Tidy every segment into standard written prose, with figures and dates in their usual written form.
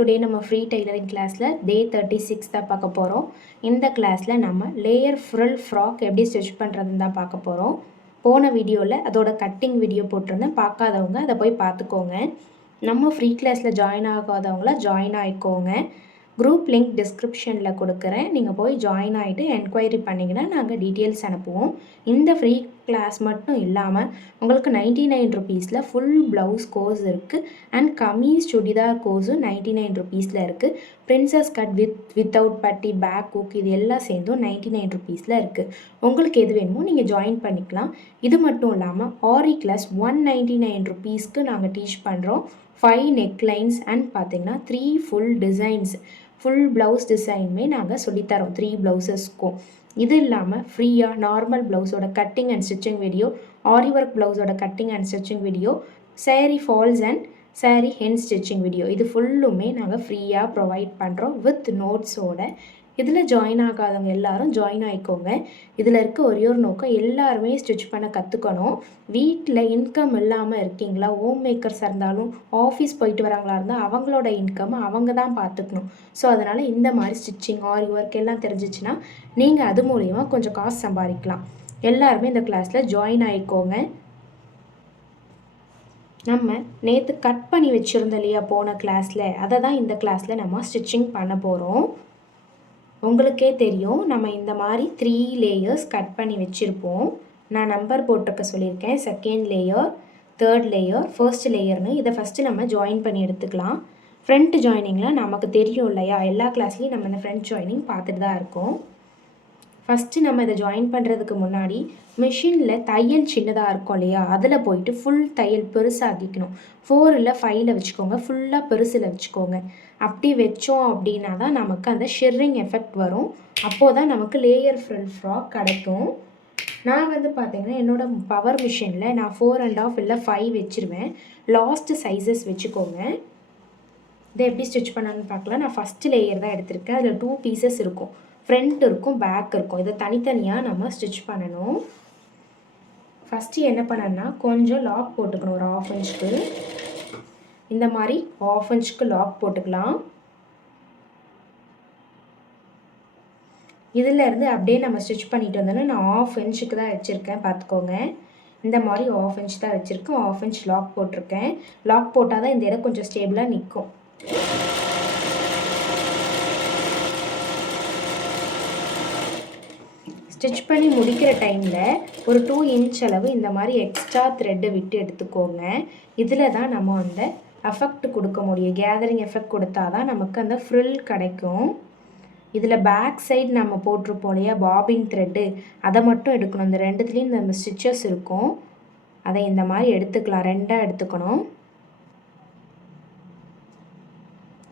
Today நம்ம free tailoring கிளாஸில் டே 36 தான் பார்க்க போகிறோம். இந்த கிளாஸில் நம்ம லேயர் ஃப்ரில் ஃப்ராக் எப்படி ஸ்டிச் பண்ணுறதுன்னு தான் பார்க்க போகிறோம். போன வீடியோவில் அதோட கட்டிங் வீடியோ போட்டிருந்தேன், பார்க்காதவங்க அதை போய் பார்த்துக்கோங்க. நம்ம ஃப்ரீ கிளாஸில் ஜாயின் ஆகாதவங்கள ஜாயின் ஆகிக்கோங்க. குரூப் லிங்க் டிஸ்கிரிப்ஷனில் கொடுக்குறேன், நீங்கள் போய் ஜாயின் ஆகிட்டு என்கொயரி பண்ணிங்கன்னா நாங்கள் டீட்டெயில்ஸ் அனுப்புவோம். இந்த ஃப்ரீ கிளாஸ் மட்டும் இல்லாமல் உங்களுக்கு 99 ருபீஸில் ஃபுல் ப்ளவுஸ் கோர்ஸ் இருக்குது அண்ட் கமீஸ் சுடிதார் கோர்ஸும் 99 ருபீஸில் இருக்குது. பிரின்சஸ் கட் வித்தவுட் பட்டி பேக் ஹூக் இது எல்லாம் சேர்ந்தும் 99 ருபீஸில் இருக்குது. உங்களுக்கு எது வேணுமோ நீங்கள் ஜாயின் பண்ணிக்கலாம். இது மட்டும் இல்லாமல் ஆரி கிளாஸ் 199 ருபீஸ்க்கு நாங்கள் டீச் பண்ணுறோம். 5 நெக்லைன்ஸ் அண்ட் பார்த்திங்கன்னா 3 ஃபுல் டிசைன்ஸ், ஃபுல் ப்ளவுஸ் டிசைனுமே நாங்கள் சொல்லித்தரோம் 3 ப்ளவுஸஸ்க்கும். இது இல்லாமல் ஃப்ரீயாக நார்மல் ப்ளவுஸோட cutting and stitching video, aari work ப்ளவுஸோட cutting and stitching video, sari falls and sari hand stitching video இது ஃபுல்லுமே நாங்கள் ஃப்ரீயாக ப்ரொவைட் பண்ணுறோம் வித் நோட்ஸோட. இதில் ஜாயின் ஆகாதவங்க எல்லாரும் ஜாயின் ஆகிக்கோங்க. இதில் இருக்க ஒரே ஒரு நோக்கம் எல்லாருமே ஸ்டிச் பண்ண கற்றுக்கணும். வீட்டில் இன்கம் இல்லாமல் இருக்கீங்களா, ஹோம் மேக்கர்ஸாக இருந்தாலும் ஆஃபீஸ் போயிட்டு வராங்களா இருந்தால் அவங்களோட இன்கம் அவங்க தான் பார்த்துக்கணும். ஸோ அதனால் இந்த மாதிரி ஸ்டிச்சிங் ஆரி ஒர்க் எல்லாம் தெரிஞ்சிச்சுன்னா நீங்கள் அது மூலிமா கொஞ்சம் காசு சம்பாதிக்கலாம். எல்லாருமே இந்த கிளாஸில் ஜாயின் ஆகிக்கோங்க. நம்ம நேற்று கட் பண்ணி வச்சுருந்தோம் இல்லையா போன கிளாஸில், அதை தான் இந்த கிளாஸில் நம்ம ஸ்டிச்சிங் பண்ண போகிறோம். உங்களுக்கே தெரியும், நம்ம இந்த மாதிரி 3 லேயர்ஸ் கட் பண்ணி வச்சுருப்போம். நான் நம்பர் போட்டிருக்க சொல்லியிருக்கேன். Second layer, third layer, first லேயர்னு. இதை ஃபஸ்ட்டு நம்ம ஜாயின் பண்ணி எடுத்துக்கலாம். ஃப்ரண்ட் ஜாயினிங்கில் நமக்கு தெரியும் இல்லையா, எல்லா கிளாஸ்லேயும் நம்ம இந்த ஃப்ரண்ட் ஜாயினிங் பார்த்துட்டு தான் இருக்கோம். ஃபஸ்ட்டு நம்ம இதை ஜாயின் பண்ணுறதுக்கு முன்னாடி மிஷினில் தையல் சின்னதாக இருக்கும் இல்லையா, அதில் போயிட்டு ஃபுல் தையல் பெருசாகிக்கணும். 4 இல்லை 5ல் வச்சுக்கோங்க, ஃபுல்லாக பெருசில் வச்சுக்கோங்க. அப்படி வச்சோம் அப்படின்னா தான் நமக்கு அந்த ஷிர்ரிங் எஃபெக்ட் வரும். அப்போது தான் நமக்கு லேயர் ஃப்ரில் ஃப்ராக் கிடைக்கும். நான் பார்த்திங்கன்னா என்னோடய பவர் மிஷினில் நான் 4.5 இல்லை 5 வச்சுருவேன். லாஸ்ட்டு சைஸஸ் வச்சுக்கோங்க. இதை எப்படி ஸ்டிச் பண்ணணும்னு பார்க்கலாம். நான் ஃபஸ்ட்டு லேயர் தான் எடுத்திருக்கேன். அதில் 2 பீசஸ் இருக்கும், ஃப்ரண்ட் இருக்கும், பேக் இருக்கும். இதை தனித்தனியாக நம்ம ஸ்டிச் பண்ணணும். ஃபஸ்ட்டு என்ன பண்ணணும்னா கொஞ்சம் லாக் போட்டுக்கணும். ஒரு 1/2 இன்ச்சுக்கு இந்த மாதிரி 1/2 இன்ச்சுக்கு லாக் போட்டுக்கலாம். இதிலேருந்து அப்படியே நம்ம ஸ்டிச் பண்ணிட்டு வந்தோன்னா நான் 1/2 இன்ச்சுக்கு தான் வச்சுருக்கேன், பார்த்துக்கோங்க. இந்த மாதிரி 1/2 இன்ச் தான் வச்சுருக்கேன். 1/2 இன்ச் லாக் போட்டிருக்கேன். லாக் போட்டால் தான் இந்த இடம் கொஞ்சம் ஸ்டேபிளாக நிற்கும். ஸ்டிச் பண்ணி முடிக்கிற டைமில் ஒரு 2 இன்ச் அளவு இந்த மாதிரி எக்ஸ்ட்ரா த்ரெட்டை விட்டு எடுத்துக்கோங்க. இதில் தான் நம்ம அந்த எஃபெக்ட் கொடுக்க முடியும். கேதரிங் எஃபெக்ட் கொடுத்தா தான் நமக்கு அந்த ஃப்ரில் கிடைக்கும். இதில் பேக் சைடு நம்ம போட்டிருப்போம் இல்லையா பாபின் த்ரெட்டு, அதை மட்டும் எடுக்கணும். இந்த ரெண்டுத்துலேயும் நம்ம ஸ்டிச்சஸ் இருக்கும், அதை இந்த மாதிரி எடுத்துக்கலாம். 2ஆக எடுத்துக்கணும்.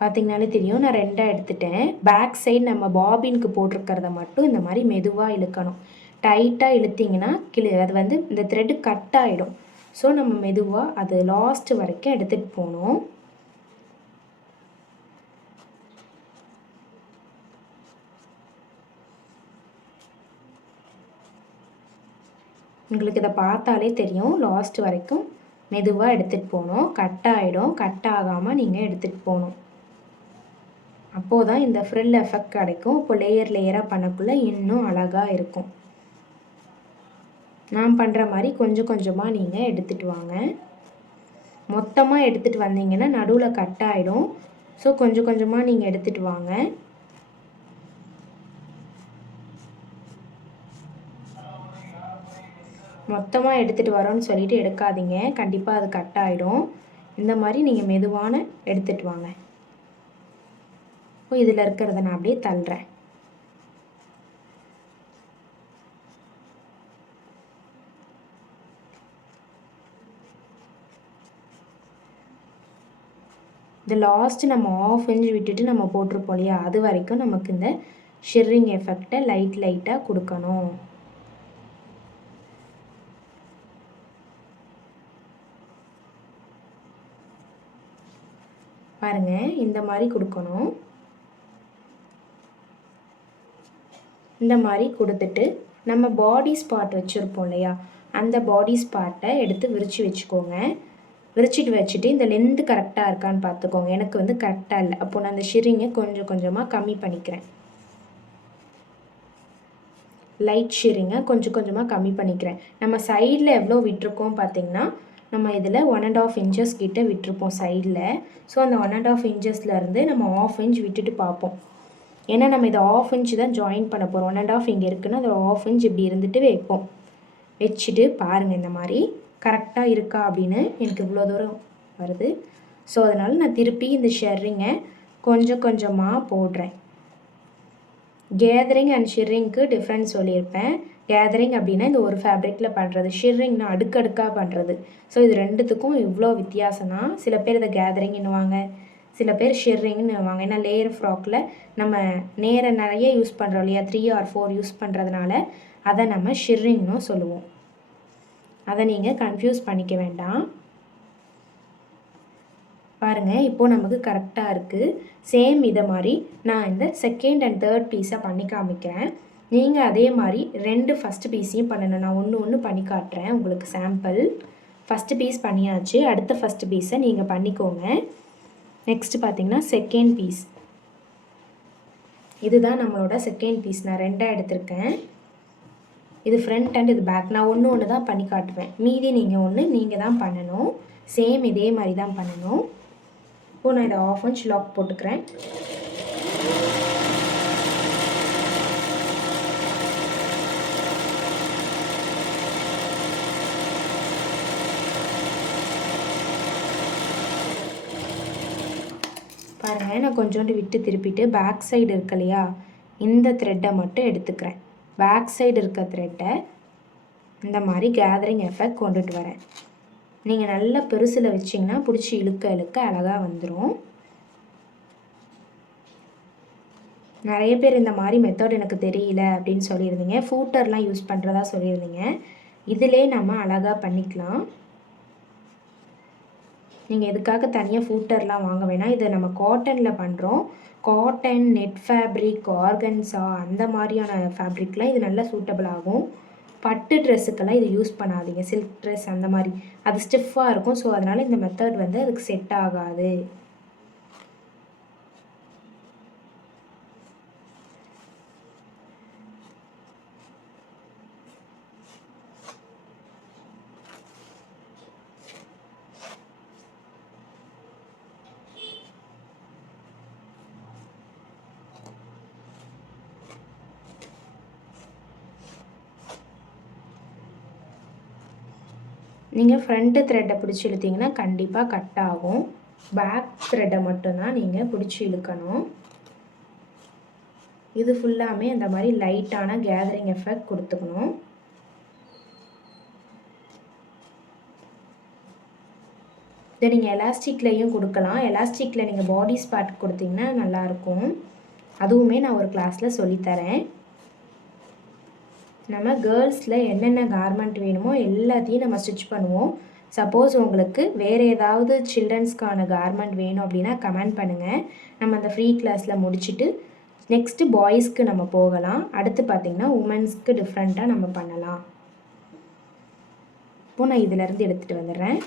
பார்த்திங்கனாலே தெரியும், நான் 2ஆக எடுத்துட்டேன். பேக் சைடு நம்ம பாபினுக்கு போட்டிருக்கிறத மட்டும் இந்த மாதிரி மெதுவாக இழுக்கணும். டைட்டாக இழுத்திங்கன்னா அது இந்த த்ரெட்டு கட் ஆகிடும். ஸோ நம்ம மெதுவாக அது லாஸ்ட் வரைக்கும் எடுத்துகிட்டு போகணும். உங்களுக்கு இதை பார்த்தாலே தெரியும், லாஸ்ட் வரைக்கும் மெதுவாக எடுத்துகிட்டு போகணும். கட் ஆகிடும், கட் ஆகாமல் நீங்கள் எடுத்துகிட்டு போகணும். அப்போது தான் இந்த ஃப்ரில் எஃபெக்ட் கிடைக்கும். இப்போ லேயர் லேயராக பண்ணக்குள்ளே இன்னும் அழகாக இருக்கும். நான் பண்ணுற மாதிரி கொஞ்சம் கொஞ்சமாக நீங்கள் எடுத்துகிட்டு வாங்க. மொத்தமாக எடுத்துகிட்டு வந்தீங்கன்னா நடுவில் கட் ஆகிடும். ஸோ கொஞ்சம் கொஞ்சமாக நீங்கள் எடுத்துகிட்டு வாங்க. மொத்தமாக எடுத்துகிட்டு வரோன்னு சொல்லிட்டு எடுக்காதீங்க, கண்டிப்பாக அது கட் ஆகிடும். இந்த மாதிரி நீங்கள் மெதுவான எடுத்துகிட்டு வாங்க. இப்போ இதில் இருக்கிறத நான் அப்படியே தள்ளுறேன். இந்த லாஸ்ட் நம்ம 1/2 இன்ச் விட்டுட்டு நம்ம போட்டிருப்போம் இல்லையா, அது வரைக்கும் நமக்கு இந்த ஷிர்ரிங் எஃபெக்டை லைட்டாக கொடுக்கணும். பாருங்கள், இந்த மாதிரி கொடுக்கணும். இந்த மாதிரி கொடுத்துட்டு நம்ம பாடி ஸ்பாட் வச்சுருப்போம் இல்லையா, அந்த பாடி ஸ்பாட்டை எடுத்து விரித்து வச்சுக்கோங்க. விரிச்சிட்டு வச்சுட்டு இந்த லென்த்து கரெக்டாக இருக்கான்னு பார்த்துக்கோங்க. எனக்கு வந்து கரெக்டாக இல்லை. அப்போது நான் அந்த ஷிரிங்கை கொஞ்சம் கொஞ்சமாக கம்மி பண்ணிக்கிறேன். லைட் ஷிரிங்கை கொஞ்சம் கொஞ்சமாக கம்மி பண்ணிக்கிறேன். நம்ம சைடில் எவ்வளோ விட்டுருக்கோம் பார்த்திங்கன்னா, நம்ம இதில் 1.5 இன்ச்சஸ் கிட்ட விட்டுருப்போம் சைடில். ஸோ அந்த 1.5 இன்ச்சஸ்லேருந்து நம்ம 1/2 இன்ச் விட்டுட்டு பார்ப்போம். ஏன்னா நம்ம இதை 1/2 இன்ச் தான் ஜாயின் பண்ண போகிறோம். 1.5 இங்கே இருக்குன்னா அதை 1/2 இன்ச் இப்படி இருந்துட்டு வைப்போம். வச்சுட்டு பாருங்கள் இந்த மாதிரி கரெக்டாக இருக்கா அப்படின்னு. எனக்கு இவ்வளோ தூரம் வருது. ஸோ அதனால் நான் திருப்பி இந்த ஷிரிங்கை கொஞ்சம் கொஞ்சமாக போடுறேன். கேதரிங் அண்ட் ஷிரிங்க்கு டிஃப்ரென்ஸ் சொல்லியிருப்பேன். கேதரிங் அப்படின்னா இந்த ஒரு ஃபேப்ரிக்கில் பண்ணுறது, ஷிரிங்னா அடுக்கடுக்காக பண்ணுறது. ஸோ இது ரெண்டுத்துக்கும் இவ்வளோ வித்தியாசம்னா, சில பேர் இதை கேதரிங்னுவாங்க, சில பேர் ஷிரிங்னுவாங்க. ஏன்னா லேயர் ஃப்ராக்கில் நம்ம நிறைய யூஸ் பண்ணுறோம் இல்லையா, 3 or 4 யூஸ் பண்ணுறதுனால அதை நம்ம ஷிரிங்னும் சொல்லுவோம். அதை நீங்கள் கன்ஃபியூஸ் பண்ணிக்க வேண்டாம். பாருங்கள் இப்போது நமக்கு கரெக்டாக இருக்குது. சேம் இதை மாதிரி நான் இந்த செகண்ட் அண்ட் தேர்ட் பீஸை பண்ணி காமிக்கிறேன். நீங்கள் அதே மாதிரி 2 ஃபஸ்ட்டு பீஸையும் பண்ணணும். நான் ஒன்று பண்ணி காட்டுறேன் உங்களுக்கு சாம்பிள். ஃபஸ்ட்டு பீஸ் பண்ணியாச்சு. அடுத்த ஃபஸ்ட்டு பீஸை நீங்கள் பண்ணிக்கோங்க. நெக்ஸ்ட்டு பார்த்திங்கன்னா செகண்ட் பீஸ். இதுதான் நம்மளோட செகண்ட் பீஸ். நான் 2 எடுத்திருக்கேன். இது ஃப்ரண்ட் அண்ட் இது பேக். நான் ஒன்று தான் பண்ணி காட்டுவேன். மீதி நீங்கள் தான் பண்ணணும். சேம் இதே மாதிரி தான் பண்ணணும். இப்போது நான் இதை 1/2 இன்ச் லாக் போட்டுக்கிறேன். பாருங்கள் நான் கொஞ்சோண்டு விட்டு திருப்பிட்டு பேக் சைடு இருக்கு இல்லையா, இந்த த்ரெட்டை மட்டும் எடுத்துக்கிறேன். பேக் சைடு இருக்க த்ரெட்டை இந்த மாதிரி கேதரிங் எஃபெக்ட் கொண்டுட்டு வரேன். நீங்கள் நல்லா பெருசில் வச்சிங்கன்னா பிடிச்சி இழுக்க அழகாக வந்துடும். நிறைய பேர் இந்த மாதிரி மெத்தட் எனக்கு தெரியல அப்படின்னு சொல்லியிருந்தீங்க. ஃபூட்டர்லாம் யூஸ் பண்ணுறதா சொல்லியிருந்தீங்க. இதிலே நம்ம அழகாக பண்ணிக்கலாம். நீங்கள் எதுக்காக தனியாக ஃபூட்டர்லாம் வாங்க வேணாம். இதை நம்ம காட்டனில் பண்ணுறோம். காட்டன், நெட் ஃபேப்ரிக், ஆர்கன்ஸா அந்த மாதிரியான ஃபேப்ரிக்லாம் இது நல்லா சூட்டபிள் ஆகும். பட்டு ட்ரெஸ்ஸுக்கெல்லாம் இது யூஸ் பண்ணாதீங்க. சில்க் ட்ரெஸ் அந்த மாதிரி அது ஸ்டிஃபாக இருக்கும். ஸோ அதனால் இந்த மெத்தட் வந்து அதுக்கு செட் ஆகாது. நீங்கள் ஃப்ரண்ட்டு த்ரெட்டை பிடிச்சி இழுத்தீங்கன்னா கண்டிப்பாக கட் ஆகும். பேக் த்ரெட்டை மட்டும்தான் நீங்கள் பிடிச்சி இழுக்கணும். இது ஃபுல்லாமே அந்த மாதிரி லைட்டான கேதரிங் எஃபெக்ட் கொடுத்துக்கணும். இதை நீங்கள் எலாஸ்டிக்லேயும் கொடுக்கலாம். எலாஸ்டிக்கில் நீங்கள் பாடி ஸ்பாட் கொடுத்தீங்கன்னா நல்லாயிருக்கும். அதுவுமே நான் ஒரு கிளாஸில் சொல்லித்தரேன். நம்ம கேர்ள்ஸில் என்னென்ன கார்மெண்ட் வேணுமோ எல்லாத்தையும் நம்ம ஸ்டிச் பண்ணுவோம். சப்போஸ் உங்களுக்கு வேறு ஏதாவது சில்ட்ரன்ஸ்க்கான கார்மெண்ட் வேணும் அப்படின்னா கமெண்ட் பண்ணுங்கள். நம்ம அந்த ஃப்ரீ கிளாஸில் முடிச்சுட்டு நெக்ஸ்ட்டு பாய்ஸ்க்கு நம்ம போகலாம். அடுத்து பார்த்திங்கன்னா உமன்ஸ்க்கு டிஃப்ரெண்ட்டாக நம்ம பண்ணலாம். இப்போது நான் இதிலேருந்து எடுத்துகிட்டு வந்துடுறேன்.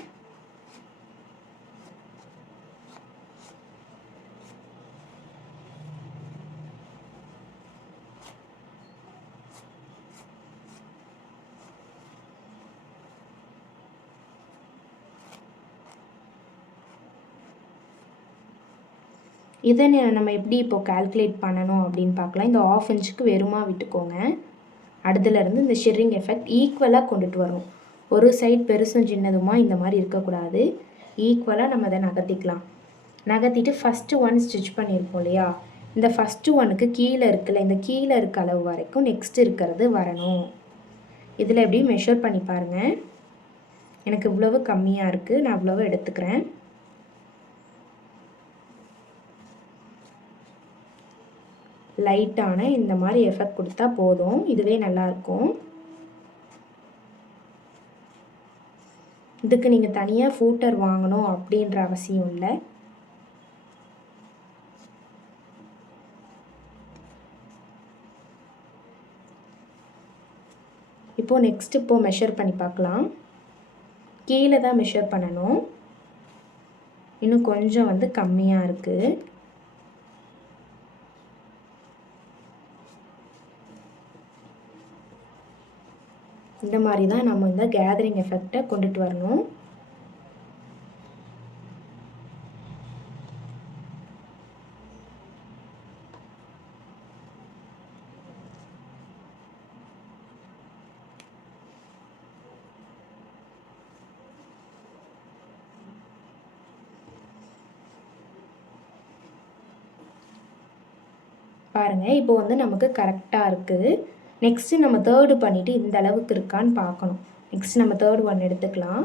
இதை நம்ம எப்படி இப்போது கால்குலேட் பண்ணணும் அப்படின்னு பார்க்கலாம். இந்த 1/2 இன்ச்சுக்கு வெறுமா விட்டுக்கோங்க. அடுத்துலேருந்து இந்த ஷிரிங் எஃபெக்ட் ஈக்குவலாக கொண்டுட்டு வரணும். ஒரு சைட் பெருசும் சின்னதுமா இந்த மாதிரி இருக்கக்கூடாது. ஈக்குவலாக நம்ம அதை நகர்த்திக்கலாம். நகர்த்திட்டு ஃபஸ்ட்டு 1 ஸ்டிச் பண்ணியிருப்போம் இல்லையா, இந்த ஃபஸ்ட்டு 1க்கு கீழே இருக்குல்ல, இந்த கீழே இருக்க அளவு வரைக்கும் நெக்ஸ்ட் இருக்கிறது வரணும். இதில் எப்படி மெஷர் பண்ணி பாருங்கள். எனக்கு இவ்வளவு கம்மியாக இருக்குது, நான் இவ்வளவு எடுத்துக்கிறேன். லைட்டான இந்த மாதிரி எஃபெக்ட் கொடுத்தா போதும். இதுவே நல்லாயிருக்கும். இதுக்கு நீங்கள் தனியாக ஃபூட்டர் வாங்கணும் அப்படின்ற அவசியம் இல்லை. இப்போது நெக்ஸ்ட் மெஷர் பண்ணி பார்க்கலாம். கீழே தான் மெஷர் பண்ணணும். இன்னும் கொஞ்சம் வந்து கம்மியாக இருக்குது. இந்த மாதிரி தான் நம்ம இந்த கேதரிங் எஃபெக்டை கொண்டுட்டு வரணும். பாருங்கள், இப்போ வந்து நமக்கு கரெக்டாக இருக்குது. நெக்ஸ்ட்டு நம்ம தேர்டு பண்ணிவிட்டு இந்த அளவுக்கு இருக்கான்னு பார்க்கணும். நெக்ஸ்ட் நம்ம தேர்ட் ஒன் எடுத்துக்கலாம்.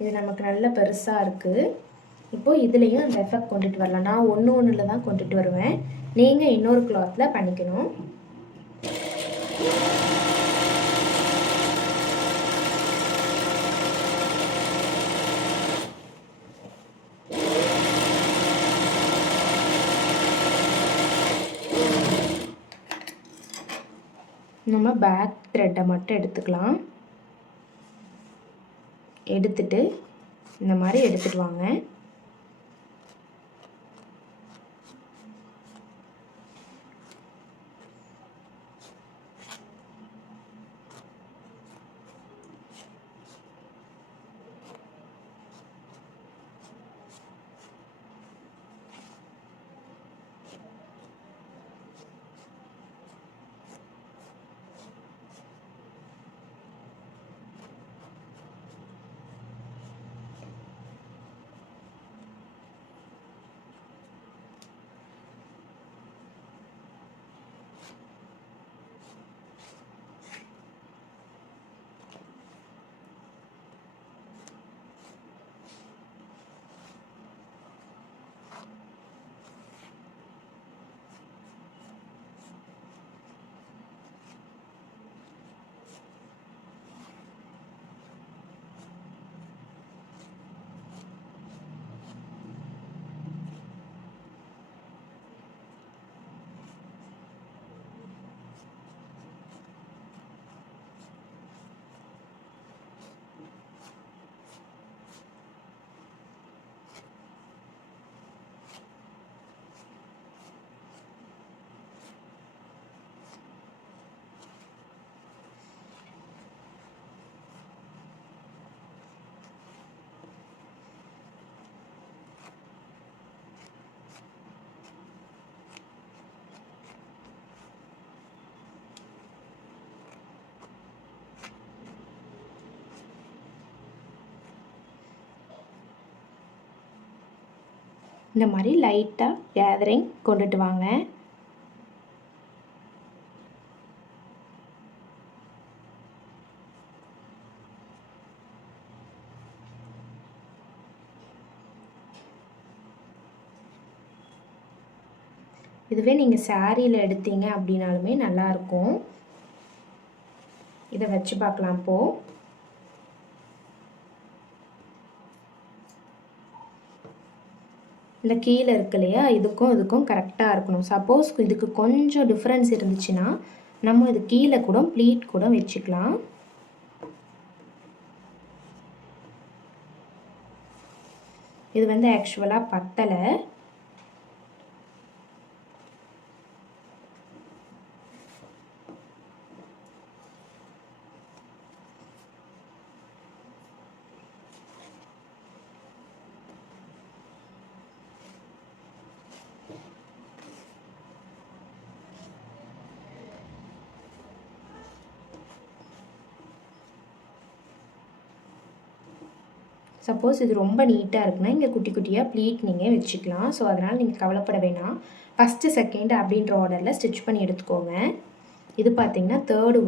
இது நமக்கு நல்ல பெருசாக இருக்குது. இப்போது இதுலேயும் அந்த எஃபெக்ட் கொண்டுட்டு வரலாம். நான் ஒன்றில் தான் கொண்டுட்டு வருவேன். நீங்கள் இன்னொரு கிளாத்தில் பண்ணிக்கணும். நம்ம பேக் த்ரெட்டை மட்டும் எடுத்துக்கலாம். எடுத்துட்டு இந்த மாதிரி எடுத்துகிட்டு வாங்க. இந்த மாதிரி லைட்டாக கேதரிங் கொண்டுட்டு வாங்க. இதுவே நீங்கள் சாரியில் எடுத்தீங்க அப்படின்னாலுமே நல்லாயிருக்கும். இதை வச்சு பார்க்கலாம். இப்போது இந்த கீழே இருக்கு இல்லையா, இதுக்கும் கரெக்டாக இருக்கணும். சப்போஸ் இதுக்கு கொஞ்சம் டிஃப்ரென்ஸ் இருந்துச்சுன்னா நம்ம இது கீழே கூட ப்ளீட் கூட வச்சுக்கலாம். இது வந்து ஆக்சுவலாக பத்தலை. சப்போஸ் இது ரொம்ப நீட்டாக இருக்குன்னா இங்கே குட்டி குட்டியாக ப்ளீட் நீங்கள் வச்சுக்கலாம். ஸோ அதனால் நீங்கள் கவலைப்பட வேணாம். ஃபஸ்ட்டு செகண்ட் அப்படின்ற ஆர்டரில் ஸ்டிச் பண்ணி எடுத்துக்கோங்க. இது பார்த்திங்கன்னா தேர்டு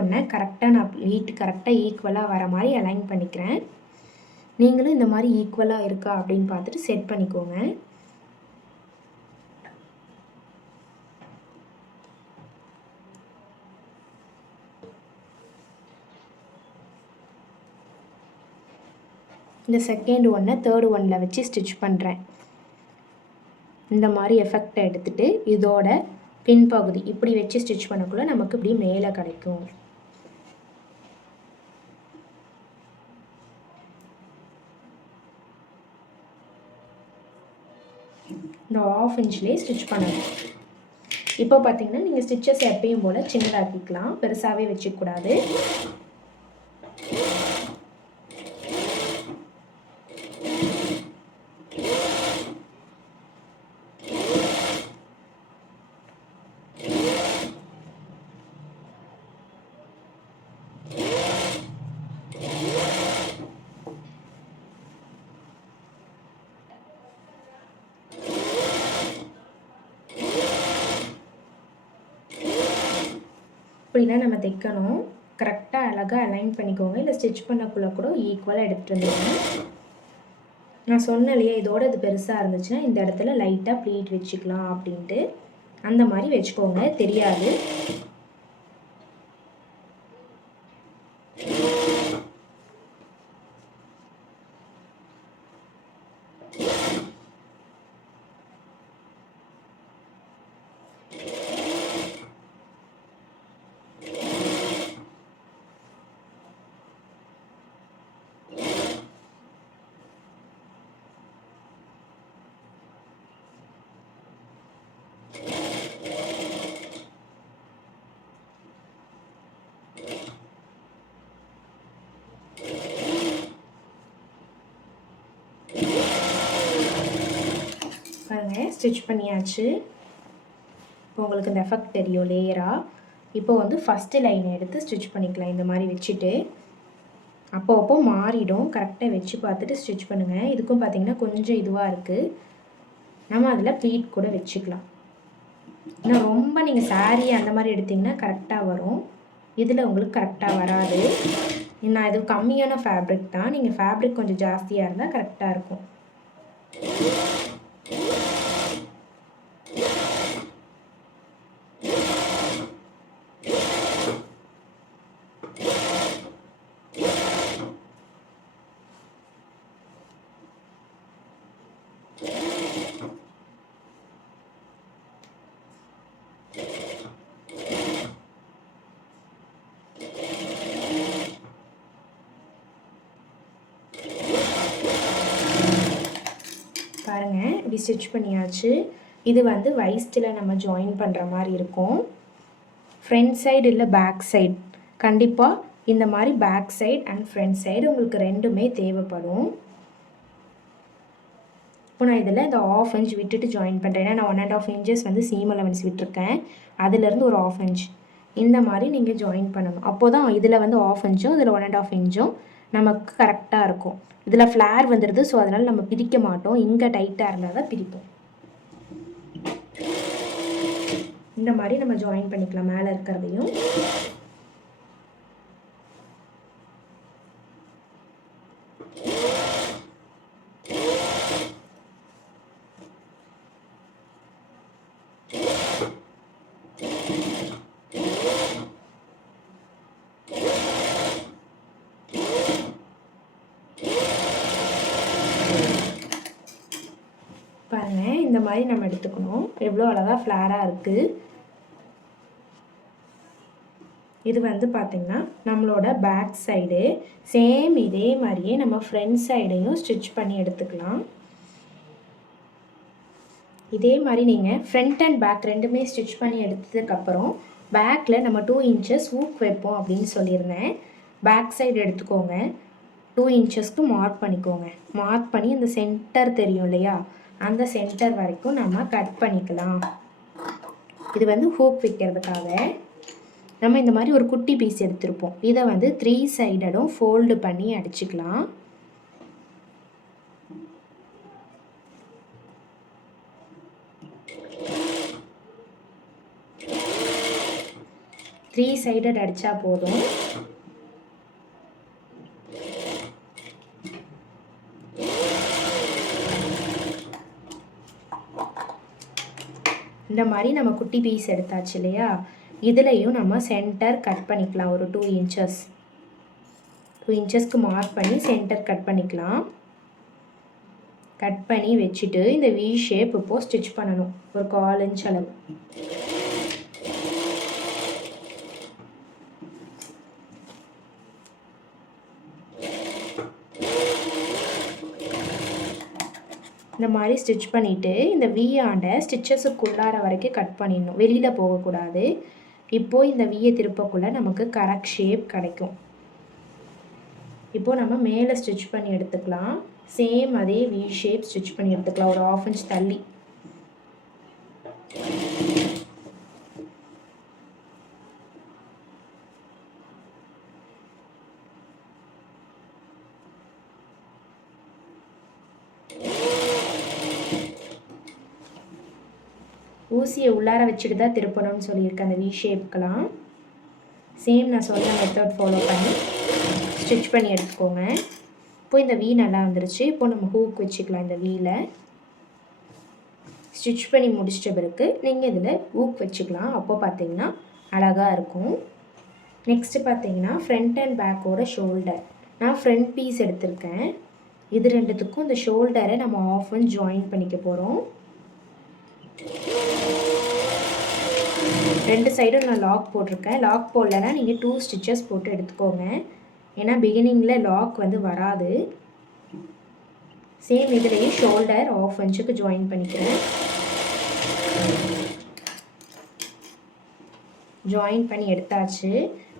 ஒன்னை கரெக்டாக நான் ப்ளீட் கரெக்டாக ஈக்குவலாக வர மாதிரி அலைன் பண்ணிக்கிறேன். நீங்களும் இந்த மாதிரி ஈக்குவலாக இருக்கா அப்படின்னு பார்த்துட்டு செட் பண்ணிக்கோங்க. இந்த செகண்ட் ஒன்னை தேர்டு ஒன்னில் வச்சு ஸ்டிச் பண்ணுறேன். இந்த மாதிரி எஃபெக்டை எடுத்துகிட்டு இதோட பின்பகுதி இப்படி வச்சு ஸ்டிச் பண்ணக்குள்ள நமக்கு இப்படி மேலே கிடைக்கும். இந்த 1/2 இன்ச்லேயே ஸ்டிச் பண்ணணும். இப்போ பார்த்தீங்கன்னா நீங்கள் ஸ்டிச்சஸ் எப்பயும் போல் சின்னதாக்கிக்கலாம், பெருசாகவே வச்சுக்கூடாது. இப்படிலாம் நம்ம தைக்கணும். கரெக்டாக அழகாக அலைன் பண்ணிக்கோங்க. இல்லை ஸ்டிச் பண்ணக்குள்ளே கூட ஈக்குவலாக எடுத்துகிட்டு வந்துடுங்க. நான் சொன்னேன் இல்லையா, இதோட இது பெருசாக இருந்துச்சுன்னா இந்த இடத்துல லைட்டாக ப்ளீட் வச்சுக்கலாம் அப்படின்ட்டு. அந்த மாதிரி வச்சுக்கோங்க, தெரியாது. பாருங்கள், ஸ்டிச் பண்ணியாச்சு. இப்போ உங்களுக்கு இந்த எஃபெக்ட் தெரியும் லேயராக. இப்போ வந்து ஃபஸ்ட்டு லைனை எடுத்து ஸ்டிச் பண்ணிக்கலாம். இந்த மாதிரி வச்சுட்டு அப்போ மாறிடும். கரெக்டாக வச்சு பார்த்துட்டு ஸ்டிச் பண்ணுங்கள். இதுக்கும் பார்த்திங்கன்னா கொஞ்சம் இதுவாக இருக்குது, நம்ம அதில் ப்ளீட் கூட வச்சுக்கலாம். இன்னும் ரொம்ப நீங்கள் சாரீ அந்த மாதிரி எடுத்திங்கன்னா கரெக்டாக வரும். இதில் உங்களுக்கு கரெக்டாக வராது. நான் இது கம்மியான ஃபேப்ரிக் தான், நீங்கள் ஃபேப்ரிக் கொஞ்சம் ஜாஸ்தியாக இருந்தால் கரெக்டாக இருக்கும். பாருங்கள், இப்படி ஸ்டிச் பண்ணியாச்சு. இது வந்து வைஸ்ட்டில் நம்ம ஜாயின் பண்ணுற மாதிரி இருக்கும். ஃப்ரண்ட் சைடு இல்லை பேக் சைடு, கண்டிப்பாக இந்த மாதிரி back side and front side உங்களுக்கு ரெண்டுமே தேவைப்படும். இப்போ நான் இதில் இந்த 1/2 இன்ச் விட்டுட்டு ஜாயின் பண்ணுறேன். ஏன்னா நான் 1.5 இன்ச்சஸ் வந்து சீம் அலவன்ஸ் விட்டுருக்கேன், அதுலேருந்து ஒரு 1/2 இன்ச் இந்த மாதிரி நீங்கள் ஜாயின் பண்ணணும். அப்போ தான் இதில் வந்து 1/2 இன்ச்சும் இதில் 1.5 இன்ச்சும் நமக்கு கரெக்டாக இருக்கும். இதில் ஃப்ளார் வந்துடுது, ஸோ அதனால் நம்ம பிரிக்க மாட்டோம். இங்கே டைட்டாக இருந்தால் தான் பிரிப்போம். இந்த மாதிரி நம்ம ஜாயின் பண்ணிக்கலாம் மேலே இருக்கிறதையும். பாருங்கள், இந்த மாதிரி நம்ம எடுத்துக்கணும். எவ்வளோ அழகாக ஃப்ளாராக இருக்குது. இது வந்து பார்த்திங்கன்னா நம்மளோட பேக் சைடு. சேம் இதே மாதிரியே நம்ம ஃப்ரண்ட் சைடையும் ஸ்டிச் பண்ணி எடுத்துக்கலாம். இதே மாதிரி நீங்கள் ஃப்ரண்ட் அண்ட் பேக் ரெண்டுமே ஸ்டிச் பண்ணி எடுத்ததுக்கப்புறம் பேக்கில் நம்ம 2 இன்ச்சஸ் ஹூக் வைப்போம் அப்படின்னு சொல்லியிருந்தேன். பேக் சைடு எடுத்துக்கோங்க, 2 இன்ச்சஸ்க்கு மார்க் பண்ணிக்கோங்க. மார்க் பண்ணி இந்த சென்டர் தெரியும் இல்லையா, அந்த சென்டர் வரைக்கும் நம்ம கட் பண்ணிக்கலாம். இது வந்து ஹூக் வைக்கிறதுக்காக நம்ம இந்த மாதிரி ஒரு குட்டி பீஸ் எடுத்திருப்போம். இதை வந்து 3 சைடடும் ஃபோல்டு பண்ணி அடிச்சுக்கலாம். த்ரீ சைடட் அடித்தா போதும். இந்த மாதிரி நம்ம குட்டி பீஸ் எடுத்தாச்சு இல்லையா, இதுலேயும் நம்ம சென்டர் கட் பண்ணிக்கலாம். ஒரு 2 இன்ச்சஸ் 2 இன்ச்சஸ்க்கு மார்க் பண்ணி சென்டர் கட் பண்ணிக்கலாம். கட் பண்ணி வச்சுட்டு இந்த வி ஷேப் இப்போது ஸ்டிச் பண்ணணும் ஒரு 1/4 இன்ச் அளவு. இந்த மாதிரி ஸ்டிச் பண்ணிவிட்டு இந்த வி ஆண்ட ஸ்டிச்சஸுக்குள்ளார வரைக்கும் கட் பண்ணிடணும், வெளியில் போகக்கூடாது. இப்போது இந்த வியை திருப்பக்குள்ளே நமக்கு கரெக்ட் ஷேப் கிடைக்கும். இப்போது நம்ம மேலே ஸ்டிச் பண்ணி எடுத்துக்கலாம். சேம் அதே வி ஷேப் ஸ்டிச் பண்ணி எடுத்துக்கலாம் ஒரு 1/2 இன்ச் தள்ளி. ஊசியை உள்ளார வச்சுட்டு தான் திருப்பணும்னு சொல்லியிருக்கேன் அந்த வி ஷேப்புக்கெலாம். சேம் நான் சொன்ன மெத்தட் ஃபாலோ பண்ணி ஸ்டிச் பண்ணி எடுத்துக்கோங்க. இப்போ இந்த வி நல்லா வந்துருச்சு. இப்போ நம்ம ஹூக் வச்சுக்கலாம். இந்த வீல ஸ்டிச் பண்ணி முடிச்சிட்ட பிறகு நீங்கள் இதில் ஹூக் வச்சுக்கலாம். அப்போ பார்த்தீங்கன்னா அழகாக இருக்கும். நெக்ஸ்ட்டு பார்த்தீங்கன்னா ஃப்ரண்ட் அண்ட் பேக்கோட ஷோல்டர். நான் ஃப்ரண்ட் பீஸ் எடுத்திருக்கேன். இது ரெண்டுத்துக்கும் இந்த ஷோல்டரை நம்ம 1/2 இன்ச் ஜாயின் பண்ணிக்க போகிறோம். 2 சைடும் நான் லாக் போட்டிருக்கேன். லாக் போடலைன்னா நீங்கள் 2 ஸ்டிச்சஸ் போட்டு எடுத்துக்கோங்க. ஏன்னா பிகினிங்கில் லாக் வந்து வராது. சேம் இதுலேயே ஷோல்டர் 1/2 இன்ச்சுக்கு ஜாயின் பண்ணிக்கிறேன். ஜாயின் பண்ணி எடுத்தாச்சு.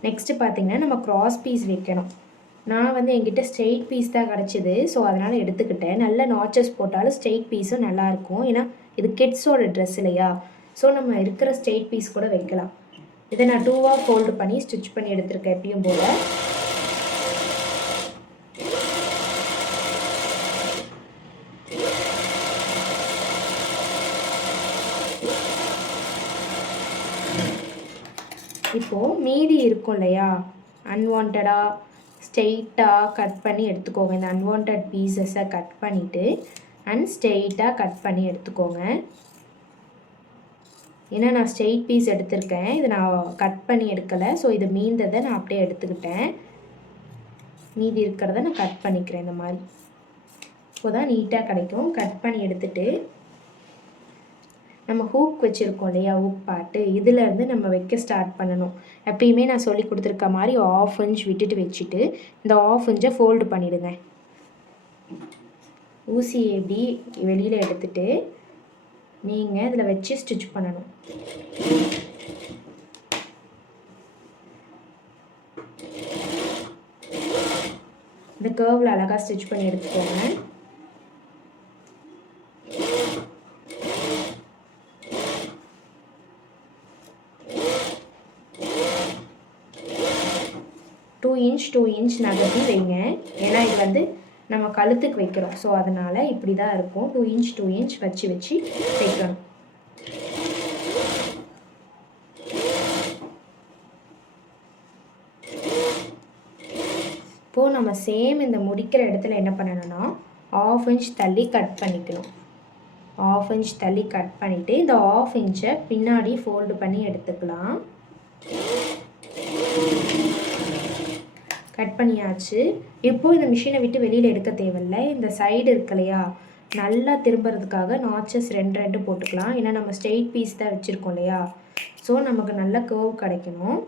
நெக்ஸ்ட்டு பார்த்தீங்கன்னா நம்ம க்ராஸ் பீஸ் வைக்கணும். நான் வந்து என்கிட்ட ஸ்ட்ரெயிட் பீஸ் தான் கிடச்சிது, ஸோ அதனால் எடுத்துக்கிட்டேன். நல்ல நாச்சஸ் போட்டாலும் ஸ்ட்ரெயிட் பீஸும் நல்லாயிருக்கும். ஏன்னா இது கிட்ஸோட ட்ரெஸ் இல்லையா, ஸோ நம்ம இருக்கிற ஸ்ட்ரெயிட் பீஸ் கூட வைக்கலாம். இதை நான் 2ஆக ஃபோல்டு பண்ணி ஸ்டிச் பண்ணி எடுத்திருக்கேன் எப்பயும் போல். இப்போது மீதி இருக்கும் இல்லையா, அன்வான்டாக ஸ்ட்ரெயிட்டாக கட் பண்ணி எடுத்துக்கோங்க. இந்த அன்வான்ட் பீசஸை கட் பண்ணிவிட்டு ஸ்ட்ரெயிட்டாக கட் பண்ணி எடுத்துக்கோங்க. ஏன்னா நான் ஸ்ட்ரெயிட் பீஸ் எடுத்திருக்கேன், இது நான் கட் பண்ணி எடுக்கலை. ஸோ இது மீந்ததை நான் அப்படியே எடுத்துக்கிட்டேன். மீதி இருக்கிறத நான் கட் பண்ணிக்கிறேன். இந்த மாதிரி இப்போ தான் நீட்டாக கிடைக்கும். கட் பண்ணி எடுத்துகிட்டு நம்ம ஹூக் வச்சுருக்கோம் இல்லையா, ஹூக் பாட்டு, இதிலேருந்து நம்ம வைக்க ஸ்டார்ட் பண்ணணும். எப்பயுமே நான் சொல்லி கொடுத்துருக்க மாதிரி 1/2 இன்ச் விட்டுட்டு வச்சுட்டு இந்த 1/2 இன்ச்சை ஃபோல்டு பண்ணிவிடுங்க. ஊசியை எப்படி வெளியில் எடுத்துகிட்டு நீங்கள் இதில் வச்சு ஸ்டிச் பண்ணணும். இந்த கர்வில் அழகாக ஸ்டிச் பண்ணி எடுத்துக்கோங்க. டூ இன்ச் நகர்த்தி வைங்க. ஏன்னா இது வந்து நம்ம கழுத்துக்கு வைக்கிறோம், ஸோ அதனால் இப்படி தான் இருக்கும். 2 இன்ச் வச்சு வைக்கணும். இப்போது நம்ம சேம் இந்த முடிக்கிற இடத்துல என்ன பண்ணணும்னா 1/2 இன்ச் தள்ளி கட் பண்ணிக்கணும். 1/2 இன்ச் தள்ளி கட் பண்ணிவிட்டு இந்த 1/2 இன்ச்சை பின்னாடி ஃபோல்டு பண்ணி எடுத்துக்கலாம். கட் பண்ணியாச்சு. இப்போது இந்த மிஷினை விட்டு வெளியில் எடுக்க தேவையில்லை. இந்த சைடு இருக்கு இல்லையா, நல்லா திரும்புறதுக்காக நாச்சஸ் 2 போட்டுக்கலாம். ஏன்னா நம்ம ஸ்ட்ரெயிட் பீஸ் தான் வச்சுருக்கோம் இல்லையா, ஸோ நமக்கு நல்ல கர்வ் கிடைக்கணும்.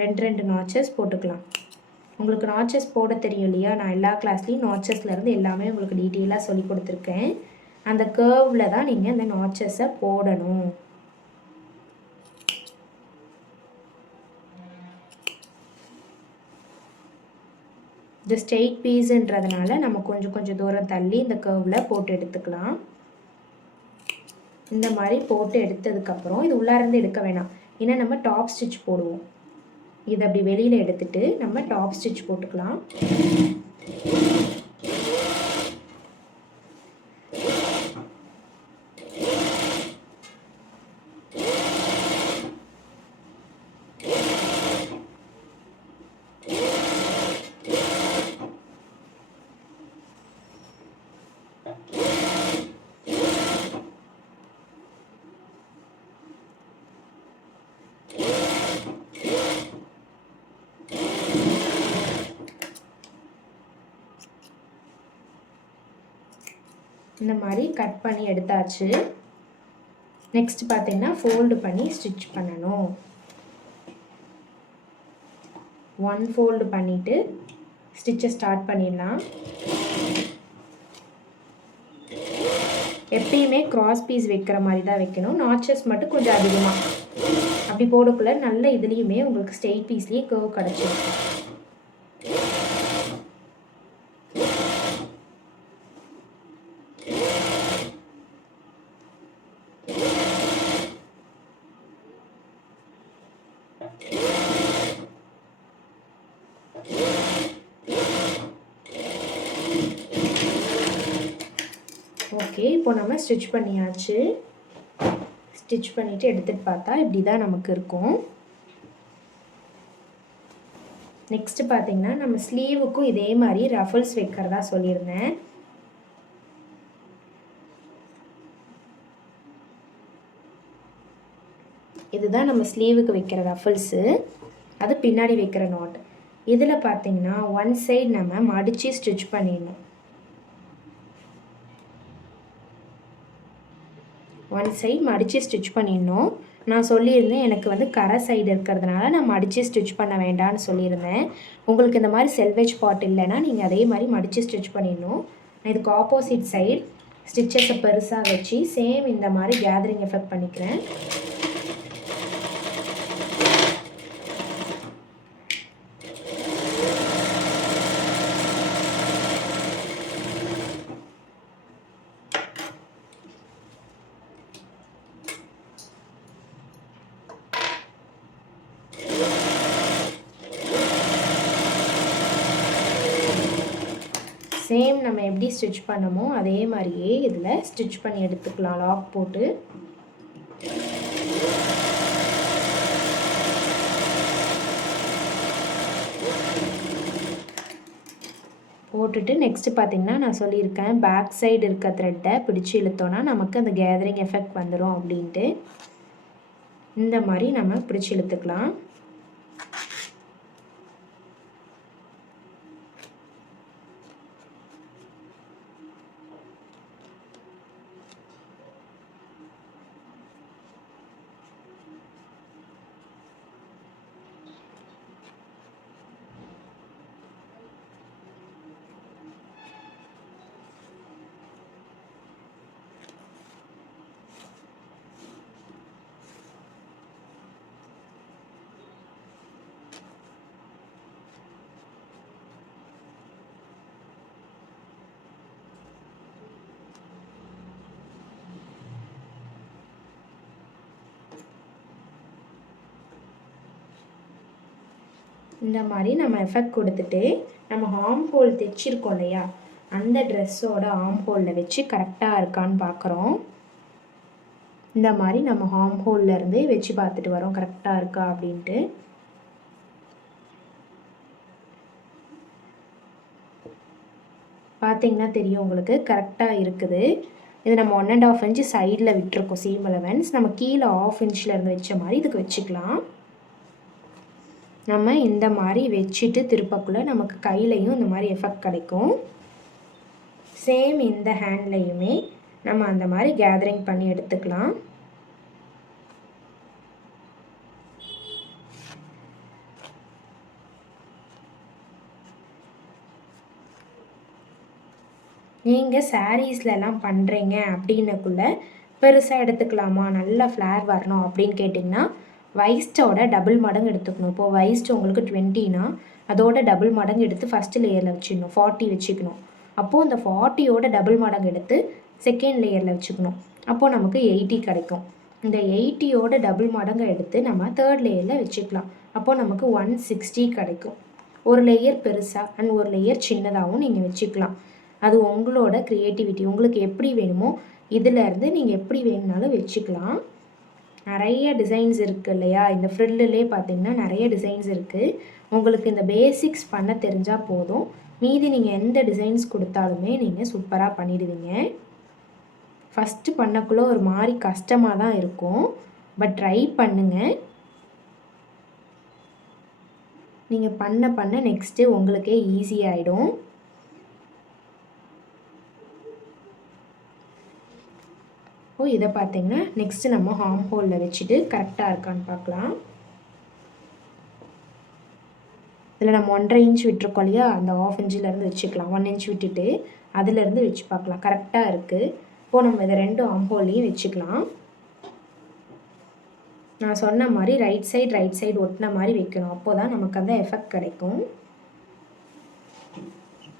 2 நாச்சஸ் போட்டுக்கலாம். உங்களுக்கு நாச்சஸ் போட தெரியும் இல்லையா, நான் எல்லா கிளாஸ்லேயும் நாச்சஸ்லேருந்து எல்லாமே உங்களுக்கு டீட்டெயிலாக சொல்லி கொடுத்துருக்கேன். அந்த கர்வில் தான் நீங்கள் அந்த நாச்சஸை போடணும். இந்த ஸ்ட்ரெயிட் பீஸுன்றதுனால நம்ம கொஞ்சம் தூரம் தள்ளி இந்த கர்வில் போட்டு எடுத்துக்கலாம். இந்த மாதிரி போட்டு எடுத்ததுக்கப்புறம் இது உள்ளாரந்து எடுக்க வேணாம், ஏன்னா நம்ம டாப் ஸ்டிச் போடுவோம். இதை அப்படி வெளியில் எடுத்துட்டு நம்ம டாப் ஸ்டிச் போட்டுக்கலாம். இந்த மாதிரி கட் பண்ணி எடுத்தாச்சு. நெக்ஸ்ட் பார்த்தீங்கன்னா ஃபோல்டு பண்ணி ஸ்டிச் பண்ணணும். 1 ஃபோல்டு பண்ணிவிட்டு ஸ்டிச்சை ஸ்டார்ட் பண்ணிடலாம். எப்பயுமே கிராஸ் பீஸ் வைக்கிற மாதிரி தான் வைக்கணும். நாச்சஸ் மட்டும் கொஞ்சம் அதிகமாக அப்படி போடக்குள்ள நல்ல இதுலேயுமே உங்களுக்கு ஸ்ட்ரெயிட் பீஸ்லேயே கர்வ் கிடச்சிடும். ஓகே, இப்போ நம்ம ஸ்டிச் பண்ணியாச்சு. ஸ்டிச் பண்ணிவிட்டு எடுத்துகிட்டு பார்த்தா இப்படி தான் நமக்கு இருக்கும். நெக்ஸ்ட்டு பார்த்திங்கன்னா நம்ம ஸ்லீவுக்கும் இதே மாதிரி ரஃபல்ஸ் வைக்கிறதா சொல்லியிருந்தேன். இதுதான் நம்ம ஸ்லீவுக்கு வைக்கிற ரஃபல்ஸு, அது பின்னாடி வைக்கிற நாட். இதில் பார்த்திங்கன்னா ஒன் சைடு நம்ம மடித்து ஸ்டிச் பண்ணிடணும். ஒன் சைடு மடித்து ஸ்டிச் பண்ணிடணும். நான் சொல்லியிருந்தேன் எனக்கு வந்து கரை சைடு இருக்கிறதுனால நான் மடித்து ஸ்டிச் பண்ண வேண்டாம்னு சொல்லியிருந்தேன். உங்களுக்கு இந்த மாதிரி செல்வேஜ் பாட் இல்லைன்னா நீங்கள் அதே மாதிரி மடித்து ஸ்டிச் பண்ணிடணும். நான் இதுக்கு ஆப்போசிட் சைடு ஸ்டிச்சஸை பெருசாக வச்சு சேம் இந்த மாதிரி கேதரிங் எஃபெக்ட் பண்ணிக்கிறேன். சேம் நம்ம எப்படி ஸ்டிச் பண்ணமோ அதே மாதிரியே இதில் ஸ்டிச் பண்ணி எடுத்துக்கலாம். லாக் போட்டு போட்டுட்டு நெக்ஸ்ட்டு பார்த்திங்கன்னா நான் சொல்லியிருக்கேன் பேக் சைடு இருக்க த்ரெட்டை பிடிச்சி இழுத்தோன்னா நமக்கு அந்த கேதரிங் எஃபெக்ட் வந்துடும் அப்படின்ட்டு. இந்த மாதிரி நம்ம பிடிச்சி இழுத்துக்கலாம். இந்த மாதிரி நம்ம எஃபெக்ட் கொடுத்துட்டு நம்ம ஆர்ம் ஹோல் தைச்சிருக்கோம் இல்லையா, அந்த ட்ரெஸ்ஸோட ஆர்ம் ஹோலில் வச்சு கரெக்டாக இருக்கான்னு பார்க்குறோம். இந்த மாதிரி நம்ம ஆர்ம் ஹோல்லேருந்து வச்சு பார்த்துட்டு வரோம் கரெக்டாக இருக்கா அப்படின்ட்டு. பார்த்தீங்கன்னா தெரியும் உங்களுக்கு கரெக்டாக இருக்குது. இது நம்ம 1.5 இன்ச்சு சைடில் விட்டுருக்கோம் சீம் அலவன்ஸ். நம்ம கீழே 1/2 இன்ச்சில் இருந்து வச்ச மாதிரி இதுக்கு வச்சுக்கலாம். நம்ம இந்த மாதிரி வச்சுட்டு திருப்பக்குள்ளே நமக்கு கையிலையும் இந்த மாதிரி எஃபெக்ட் கிடைக்கும். சேம் இந்த ஹேண்ட்லையுமே நம்ம அந்த மாதிரி கேதரிங் பண்ணி எடுத்துக்கலாம். நீங்கள் சாரீஸ்லலாம் பண்ணுறீங்க அப்படின்னக்குள்ள பெருசாக எடுத்துக்கலாமா, நல்ல ஃப்ளேர் வரணும் அப்படின்னு கேட்டிங்கன்னா வைஸ்ட்டோட டபுள் மடங்கு எடுத்துக்கணும். இப்போது வைஸ்ட் உங்களுக்கு 20னா அதோட டபுள் மடங்கு எடுத்து ஃபஸ்ட்டு லேயரில் வச்சுக்கணும். 40 வச்சுக்கணும். அப்போது அந்த 40யோட டபுள் மடங்கு எடுத்து செகண்ட் லேயரில் வச்சுக்கணும். அப்போது நமக்கு 80 கிடைக்கும். இந்த 80யோட டபுள் மடங்கு எடுத்து நம்ம தேர்ட் லேயரில் வச்சுக்கலாம். அப்போது நமக்கு 160 கிடைக்கும். ஒரு லேயர் பெருசாக அண்ட் ஒரு லேயர் சின்னதாகவும் நீங்கள் வச்சுக்கலாம். அது உங்களோட க்ரியேட்டிவிட்டி, உங்களுக்கு எப்படி வேணுமோ இதிலேருந்து நீங்கள் எப்படி வேணுனாலும் வச்சுக்கலாம். நிறைய டிசைன்ஸ் இருக்குது இல்லையா, இந்த ஃப்ரில்லே பார்த்திங்கன்னா நிறைய டிசைன்ஸ் இருக்குது. உங்களுக்கு இந்த பேசிக்ஸ் பண்ண தெரிஞ்சால் போதும், மீதி நீங்கள் எந்த டிசைன்ஸ் கொடுத்தாலுமே நீங்கள் சூப்பராக பண்ணிடுவீங்க. ஃபஸ்ட்டு பண்ணக்குள்ளே ஒரு மாதிரி கஷ்டமாக தான் இருக்கும், பட் ட்ரை பண்ணுங்கள். நீங்கள் பண்ண நெக்ஸ்ட்டு உங்களுக்கே ஈஸியாகிடும். இதை பார்த்திங்கன்னா நெக்ஸ்ட்டு நம்ம ஹார்ம் ஹோலில் வச்சுட்டு கரெக்டாக இருக்கான்னு பார்க்கலாம். இதில் நம்ம 1.5 இன்ச் விட்டுருக்கோம் இல்லையா, அந்த 1/2 இன்ச்சிலேருந்து வச்சுக்கலாம். 1 இன்ச் விட்டுட்டு அதிலேருந்து வச்சு பார்க்கலாம். கரெக்டாக இருக்குது. இப்போது நம்ம இதை 2 ஆர்ம் ஹோல்லையும் வச்சுக்கலாம். நான் சொன்ன மாதிரி ரைட் சைடு ஒட்டின மாதிரி வைக்கணும். அப்போ தான் நமக்கு அந்த எஃபெக்ட் கிடைக்கும்.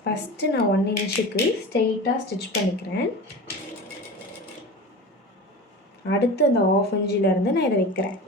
ஃபஸ்ட்டு நான் 1 இன்ச்சுக்கு ஸ்ட்ரெயிட்டாக ஸ்டிச் பண்ணிக்கிறேன். அடுத்து அந்த 1/2 இன்ச்சிலேருந்து நான் இதை வைக்கிறேன்.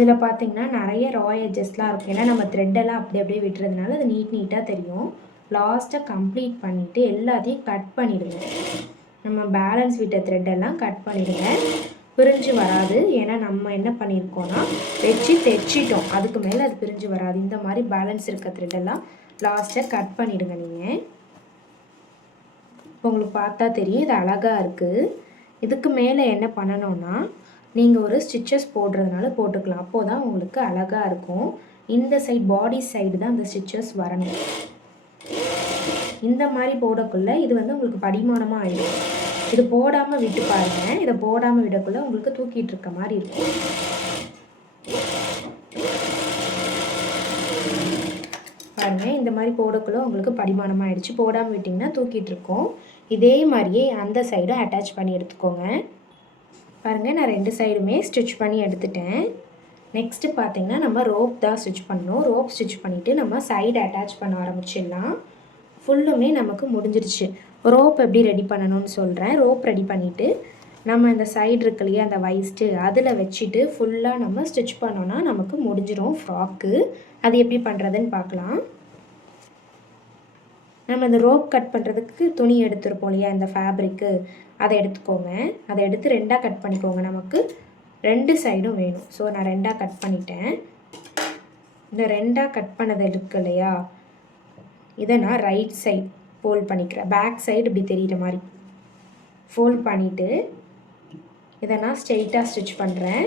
இதில் பார்த்திங்கன்னா நிறைய ரா எட்ஜஸ்லாம் இருக்கும். ஏன்னா நம்ம த்ரெட்டெல்லாம் அப்படியே விட்டுறதுனால அது நீட்டாக தெரியும். லாஸ்ட்டாக கம்ப்ளீட் பண்ணிவிட்டு எல்லாத்தையும் கட் பண்ணிவிடுங்க. நம்ம பேலன்ஸ் விட்ட த்ரெட்டெல்லாம் கட் பண்ணிவிடுங்க. பிரிஞ்சு வராது. ஏன்னா நம்ம என்ன பண்ணியிருக்கோன்னா வச்சு தைச்சிட்டோம். அதுக்கு மேலே அது பிரிஞ்சு வராது. இந்த மாதிரி பேலன்ஸ் இருக்க த்ரெட்டெல்லாம் லாஸ்ட்டாக கட் பண்ணிவிடுங்க. நீங்கள் இப்போ உங்களுக்கு பார்த்தா தெரியும் இது அழகாக இருக்குது. இதுக்கு மேலே என்ன பண்ணணும்னா நீங்கள் ஒரு ஸ்டிச்சஸ் போடுறதுனால போட்டுக்கலாம். அப்போது தான் உங்களுக்கு அழகாக இருக்கும். இந்த சைடு பாடி சைடு தான் அந்த ஸ்டிச்சஸ் வரணும். இந்த மாதிரி போடக்குள்ள இது உங்களுக்கு படிமானமாக ஆகிடும். இது போடாமல் விட்டு பாருங்கள். இதை போடாமல் விடக்குள்ள உங்களுக்கு தூக்கிட்டு இருக்க மாதிரி இருக்கும். பாருங்கள், இந்த மாதிரி போடக்குள்ள உங்களுக்கு படிமானமாக ஆயிடுச்சு. போடாமல் விட்டிங்கன்னா தூக்கிட்டு இருக்கோம். இதே மாதிரியே அந்த சைடும் அட்டாச் பண்ணி எடுத்துக்கோங்க. பாருங்கள், நான் 2 சைடுமே ஸ்டிச் பண்ணி எடுத்துட்டேன். நெக்ஸ்ட்டு பார்த்திங்கன்னா நம்ம ரோப் தான் ஸ்டிச் பண்ணணும். ரோப் ஸ்டிச் பண்ணிவிட்டு நம்ம சைடு அட்டாச் பண்ண ஆரம்பிச்சிடலாம். ஃபுல்லுமே நமக்கு முடிஞ்சிருச்சு. ரோப் எப்படி ரெடி பண்ணணும்னு சொல்கிறேன். ரோப் ரெடி பண்ணிவிட்டு நம்ம இந்த சைடு இருக்கு இல்லையா, அந்த வைஸ்ட்டு அதில் வச்சுட்டு ஃபுல்லாக நம்ம ஸ்டிச் பண்ணோன்னா நமக்கு முடிஞ்சிடும் ஃப்ராக்கு. அது எப்படி பண்ணுறதுன்னு பார்க்கலாம். நம்ம இந்த ரோப் கட் பண்ணுறதுக்கு துணி எடுத்துருப்போம் இல்லையா, இந்த ஃபேப்ரிக்கு, அதை எடுத்துக்கோங்க. அதை எடுத்து 2ஆக கட் பண்ணிக்கோங்க. நமக்கு 2 சைடும் வேணும். ஸோ நான் 2ஆக கட் பண்ணிட்டேன். இந்த 2ஆக கட் பண்ணது இருக்கு இல்லையா, இதை நான் ரைட் சைடு ஃபோல்ட் பண்ணிக்கிறேன். பேக் சைடு இப்படி தெரிகிற மாதிரி ஃபோல்ட் பண்ணிவிட்டு இதை நான் ஸ்ட்ரெயிட்டாக ஸ்டிச் பண்ணுறேன்.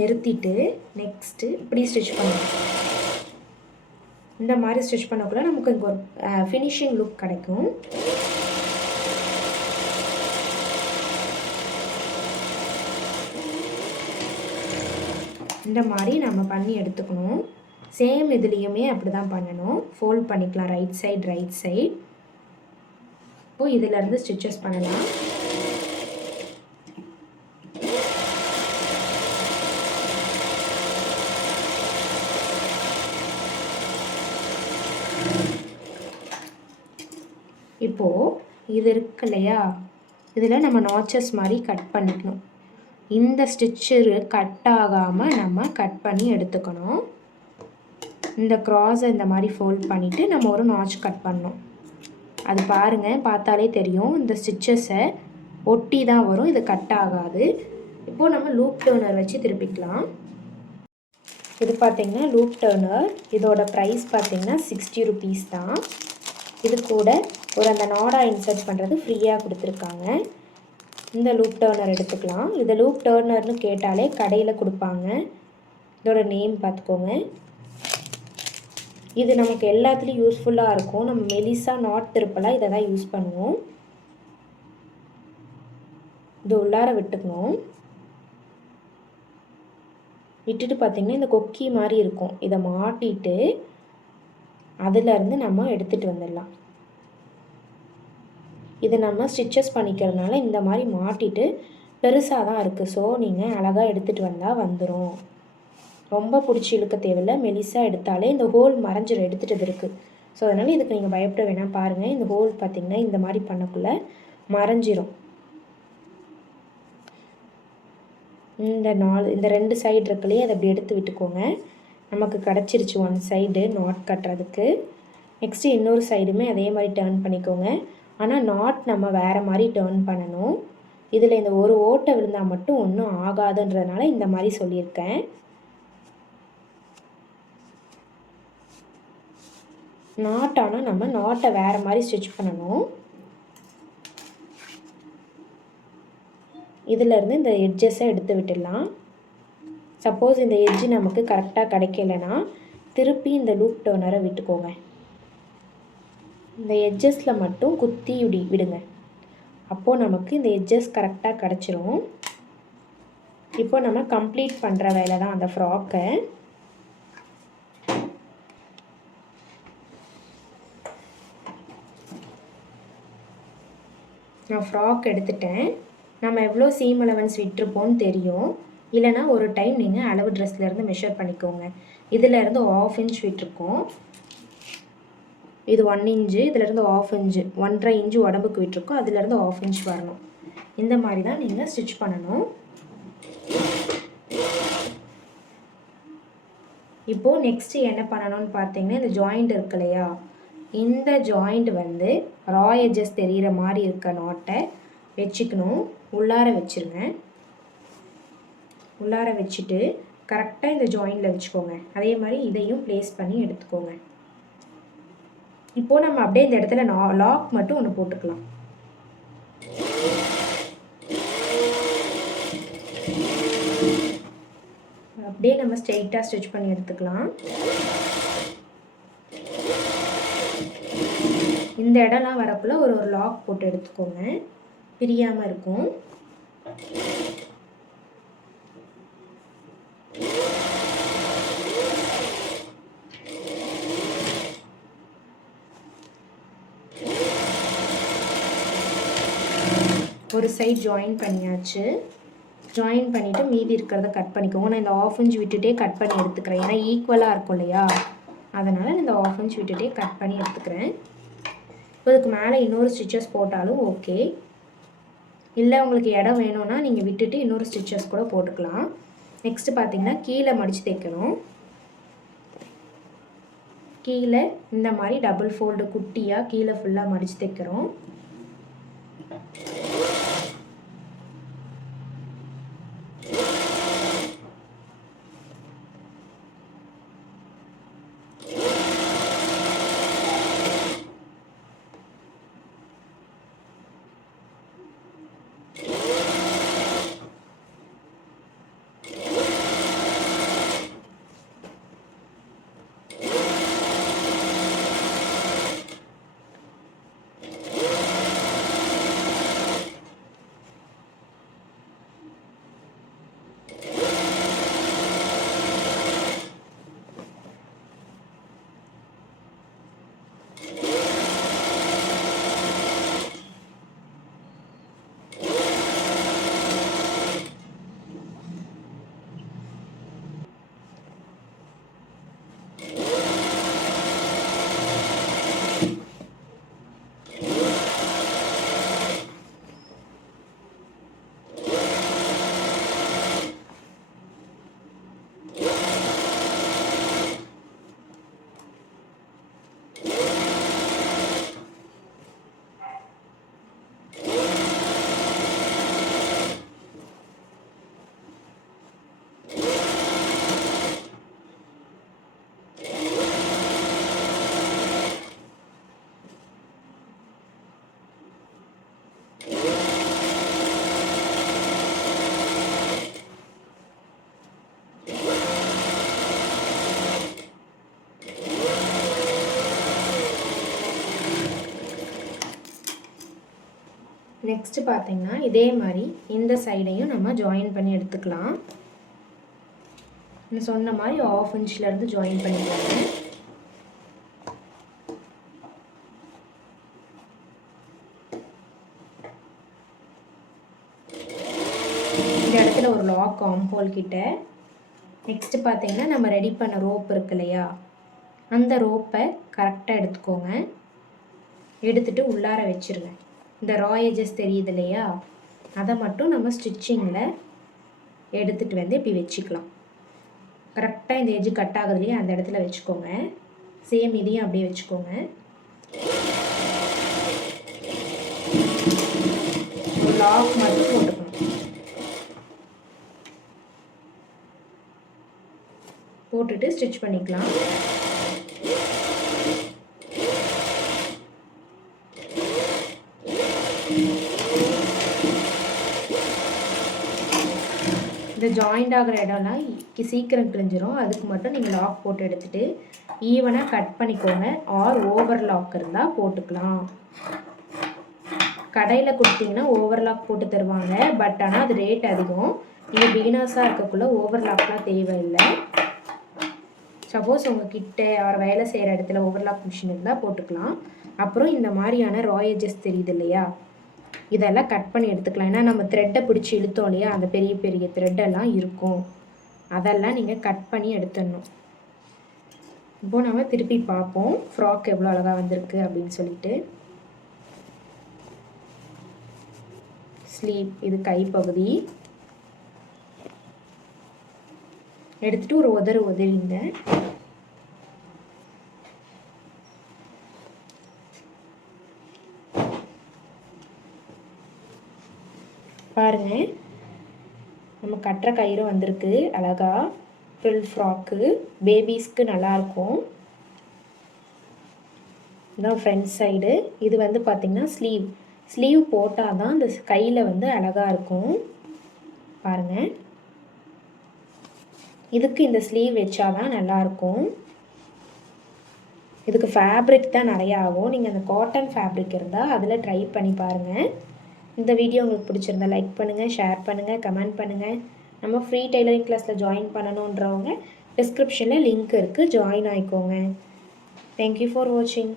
நிறுத்திட்டு நெக்ஸ்ட்டு இப்படி ஸ்டிச் பண்ணுறேன். இந்த மாதிரி ஸ்டிச் பண்ணக்குள்ள நமக்கு இங்கே ஒரு ஃபினிஷிங் லுக் கிடைக்கும். இந்த மாதிரி நம்ம பண்ணி எடுத்துக்கணும். சேம் இதுலேயுமே அப்படி தான் பண்ணணும். ஃபோல்ட் பண்ணிக்கலாம் ரைட் சைடு. இப்போது இதிலேருந்து ஸ்டிச்சஸ் பண்ணலாம். இப்போது இது இருக்கு இல்லையா, இதில் நம்ம நாச்சஸ் மாதிரி கட் பண்ணிக்கணும். இந்த ஸ்டிச்சு கட் ஆகாமல் நம்ம கட் பண்ணி எடுத்துக்கணும். இந்த க்ராஸை இந்த மாதிரி ஃபோல்ட் பண்ணிவிட்டு நம்ம ஒரு நாச் கட் பண்ணணும். அது பாருங்கள், பார்த்தாலே தெரியும். இந்த ஸ்டிச்சஸை ஒட்டி தான் வரும், இது கட் ஆகாது. இப்போது நம்ம லூப் டர்னர் வச்சு திருப்பிக்கலாம். இது பார்த்திங்கன்னா லூப் டர்னர். இதோட ப்ரைஸ் பார்த்திங்கன்னா 60 rupees தான். இது கூட ஒரு அந்த நாடா இன்சர்ட் பண்ணுறது ஃப்ரீயாக கொடுத்துருக்காங்க. இந்த லூப் டர்னர் எடுத்துக்கலாம். இது லூப் டர்னர்னு கேட்டாலே கடையில் கொடுப்பாங்க. இதோட நேம் பார்த்துக்கோங்க. இது நமக்கு எல்லாத்துலேயும் யூஸ்ஃபுல்லாக இருக்கும். நம்ம மெலிசா நாட் திருப்பலாம் இதை தான் யூஸ் பண்ணுவோம். இது உள்ளார விட்டுக்கணும். விட்டுட்டு பார்த்திங்கன்னா இந்த கொக்கி மாதிரி இருக்கும். இதை மாட்டிட்டு அதிலேருந்து நம்ம எடுத்துகிட்டு வந்துடலாம். இதை நம்ம ஸ்டிச்சஸ் பண்ணிக்கிறதுனால இந்த மாதிரி மாட்டிட்டு பெருசாக தான் இருக்குது. ஸோ நீங்கள் அழகாக எடுத்துகிட்டு வந்தால் வந்துடும். ரொம்ப பிடிச்சி இழுக்க தேவையில்லை. மெலிசாக எடுத்தாலே இந்த ஹோல் மறைஞ்சிடும் எடுத்துகிட்டு இருக்குது. ஸோ அதனால் இதுக்கு நீங்கள் பயப்பட வேணாம். பாருங்கள், இந்த ஹோல் பார்த்திங்கன்னா இந்த மாதிரி பண்ணக்குள்ளே மறைஞ்சிரும். இந்த 2 சைடு இருக்குல்லையே அதை அப்படி எடுத்து விட்டுக்கோங்க. நமக்கு கிடச்சிருச்சு ஒன் சைடு நாட் கட்டுறதுக்கு. நெக்ஸ்ட்டு இன்னொரு சைடுமே அதே மாதிரி டர்ன் பண்ணிக்கோங்க. ஆனால் நாட் நம்ம வேறு மாதிரி டர்ன் பண்ணணும். இதில் இந்த ஒரு ஓட்டை விழுந்தால் மட்டும் ஒன்றும் ஆகாதுன்றதுனால இந்த மாதிரி சொல்லியிருக்கேன். நாட் ஆனால் நம்ம நாட்டை வேறு மாதிரி ஸ்டிச் பண்ணணும். இதிலேருந்து இந்த எட்ஜஸை எடுத்து விட்டுடலாம். சப்போஸ் இந்த எட்ஜு நமக்கு கரெக்டாக கிடைக்கலனா திருப்பி இந்த லூப் டர்னரை விட்டுக்கோங்க. இந்த எட்ஜஸில் மட்டும் குத்தி விடுங்க. அப்போது நமக்கு இந்த எட்ஜஸ் கரெக்டாக கிடச்சிரும். இப்போ நம்ம கம்ப்ளீட் பண்ணுற வேலை தான் அந்த ஃப்ராக்கை. நான் ஃப்ராக் எடுத்துட்டேன். நம்ம எவ்வளோ சீம் அலவன்ஸ் விட்டுருப்போன்னு தெரியும். இல்லைனா ஒரு டைம் நீங்கள் அளவு ட்ரெஸ்லேருந்து மெஷர் பண்ணிக்கோங்க. இதிலேருந்து 1/2 இன்ச் விட்டுருக்கோம். இது 1 இன்ச்சு, இதிலேருந்து 1/2 இன்ச்சு, 1.5 இன்ச்சு உடம்புக்கு விட்டுருக்கோம். அதிலேருந்து 1/2 இன்ச் வரணும். இந்த மாதிரி தான் நீங்கள் ஸ்டிச் பண்ணணும். இப்போது நெக்ஸ்ட்டு என்ன பண்ணணும்னு பார்த்தீங்கன்னா, இந்த ஜாயிண்ட் இருக்கு இல்லையா, இந்த ஜாயிண்ட் வந்து ரா எட்ஜஸ் தெரிகிற மாதிரி இருக்க நாட்டை வச்சுக்கணும். உள்ளார வச்சுருங்க. உள்ளார வச்சுட்டு கரெக்டாக இந்த ஜாயிண்டில் வச்சுக்கோங்க. அதே மாதிரி இதையும் ப்ளேஸ் பண்ணி எடுத்துக்கோங்க. இப்போது நம்ம அப்படியே இந்த இடத்துல லாக் மட்டும் ஒன்று போட்டுக்கலாம். அப்படியே நம்ம ஸ்ட்ரெயிட்டாக ஸ்டிச் பண்ணி எடுத்துக்கலாம். இந்த இடம்லாம் வரக்குள்ள ஒரு லாக் போட்டு எடுத்துக்கோங்க, பிரியாமல் இருக்கும். ஒரு சைட் ஜாயின் பண்ணியாச்சு. ஜாயின் பண்ணிவிட்டு மீதி இருக்கிறத கட் பண்ணிக்கோங்க. நான் இந்த 1/2 இன்ச் விட்டுட்டே கட் பண்ணி எடுத்துக்கிறேன். ஏன்னா ஈக்குவலாக இருக்கும் இல்லையா, அதனால் இந்த 1/2 இன்ச் விட்டுட்டே கட் பண்ணி எடுத்துக்கிறேன். இப்போ இதுக்கு மேலே இன்னொரு ஸ்டிச்சஸ் போட்டாலும் ஓகே. இல்லை உங்களுக்கு இடம் வேணும்னா நீங்கள் விட்டுட்டு இன்னொரு ஸ்டிச்சஸ் கூட போட்டுக்கலாம். நெக்ஸ்ட்டு பார்த்தீங்கன்னா கீழே மடித்து தைக்கணும். கீழே இந்த மாதிரி டபுள் ஃபோல்டு குட்டியாக கீழே ஃபுல்லாக மடித்து தைக்கிறோம். நெக்ஸ்ட்டு பார்த்தீங்கன்னா இதே மாதிரி இந்த சைடையும் நம்ம ஜாயின் பண்ணி எடுத்துக்கலாம். நான் சொன்ன மாதிரி 1/2 இன்ச்லேருந்து ஜாயின் பண்ணிக்கோங்க. இந்த இடத்துல ஒரு லாக் ஆம்ஹோல் கிட்ட. நெக்ஸ்ட்டு பார்த்தீங்கன்னா நம்ம ரெடி பண்ண ரோப் இருக்கு இல்லையா, அந்த ரோப்பை கரெக்டாக எடுத்துக்கோங்க. எடுத்துகிட்டு உள்ளார வச்சுருங்க. இந்த ரா எட்ஜஸ் தெரியுது இல்லையா, அதை மட்டும் நம்ம ஸ்டிச்சிங்கில் எடுத்துகிட்டு வந்து இப்படி வச்சுக்கலாம். கரெக்டாக இந்த எஜ்ஜு கட் ஆகுதுலையே அந்த இடத்துல வச்சுக்கோங்க. சேம் இதையும் அப்படியே வச்சுக்கோங்க. ஒரு லாக் மட்டும் போட்டுக்கணும். போட்டுட்டு ஸ்டிச் பண்ணிக்கலாம். இந்த ஜாயிண்ட் ஆகிற இடம்லாம் சீக்கிரம் கிழிஞ்சிரும். அதுக்கு மட்டும் நீங்கள் லாக் போட்டு எடுத்துகிட்டு ஈவனாக கட் பண்ணிக்கோங்க. ஆர் ஓவர் லாக் இருந்தால் போட்டுக்கலாம். கடையில் கொடுத்தீங்கன்னா ஓவர்லாக் போட்டு தருவாங்க. பட் ஆனால் அது ரேட் அதிகம். நீங்கள் பிகினர்ஸாக இருக்கக்குள்ளே ஓவர்லாக்லாம் தேவையில்லை. சப்போஸ் உங்கள் கிட்ட அவர் வேலை செய்கிற இடத்துல ஓவர்லாக் மிஷின் இருந்தால் போட்டுக்கலாம். அப்புறம் இந்த மாதிரியான ராயேஜஸ் தெரியுது இல்லையா, இதெல்லாம் கட் பண்ணி எடுத்துக்கலாம். ஏன்னா நம்ம த்ரெட்டை பிடிச்சி இழுத்தோம் இல்லையா, அந்த பெரிய பெரிய த்ரெட்டெல்லாம் இருக்கும். அதெல்லாம் நீங்கள் கட் பண்ணி எடுத்துடணும். இப்போது நம்ம திருப்பி பார்ப்போம் ஃப்ராக் எவ்வளோ அழகாக வந்திருக்கு அப்படின்னு சொல்லிட்டு. ஸ்லீவ், இது கைப்பகுதி எடுத்துட்டு ஒரு உதறிங்க. பாருங்க, நம்ம கட்டுற கயிறு வந்திருக்கு அழகா. ஃப்ரில் ஃப்ராக்கு பேபிஸ்க்கு நல்லாயிருக்கும். இதுதான் ஃப்ரண்ட் சைடு. இது வந்து பார்த்திங்கன்னா ஸ்லீவ் போட்டால் தான் அந்த கையில் வந்து அழகாக இருக்கும். பாருங்கள், இதுக்கு இந்த ஸ்லீவ் வச்சா தான் நல்லாயிருக்கும். இதுக்கு ஃபேப்ரிக் தான் நிறையா ஆகும். நீங்கள் அந்த காட்டன் ஃபேப்ரிக் இருந்தால் அதில் ட்ரை பண்ணி பாருங்கள். இந்த வீடியோ உங்களுக்கு பிடிச்சிருந்தா லைக் பண்ணுங்கள், ஷேர் பண்ணுங்கள், கமெண்ட் பண்ணுங்கள். நம்ம ஃப்ரீ டெய்லரிங் கிளாஸில் ஜாயின் பண்ணணுன்றவங்க டிஸ்கிரிப்ஷனில் லிங்க் இருக்குது, ஜாயின் ஆகிக்கோங்க. தேங்க்யூ ஃபார் வாட்சிங்.